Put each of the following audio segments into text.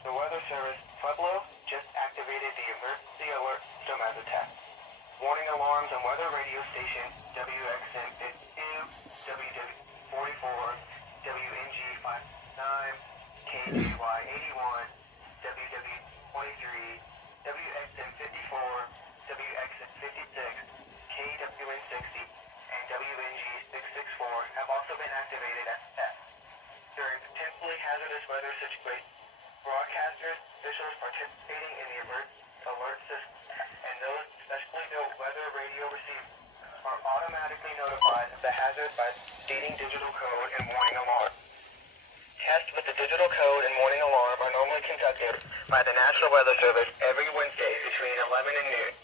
The Weather Service Pueblo just activated the emergency alert system as a test. Warning alarms on weather radio station WXM 52, WW44, WNG 59, KJY 81, WW23, WXM 54, WXM 56, KWN 60, and WNG 664 have also been activated as tests. During potentially hazardous weather situations, broadcasters, officials participating in the alert system, and those specially built weather radio receivers are automatically notified of the hazard by stating digital code and warning alarm. Tests with the digital code and warning alarm are normally conducted by the National Weather Service every Wednesday between 11 and noon.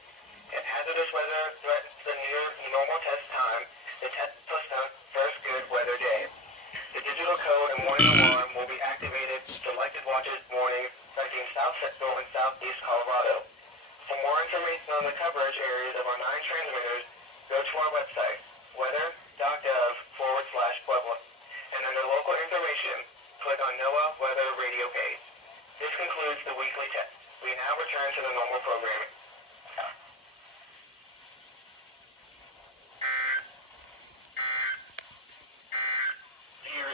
If hazardous weather threatens the near normal test time, the test is postponed to the first good weather day. The digital code and warning alarm will be activated selected watches mornings affecting South Central and Southeast Colorado. For more information on the coverage areas of our 9 transmitters, go to our website, weather.gov/Pueblo, and under local information, click on NOAA Weather Radio page. This concludes the weekly test. We now return to the normal programming.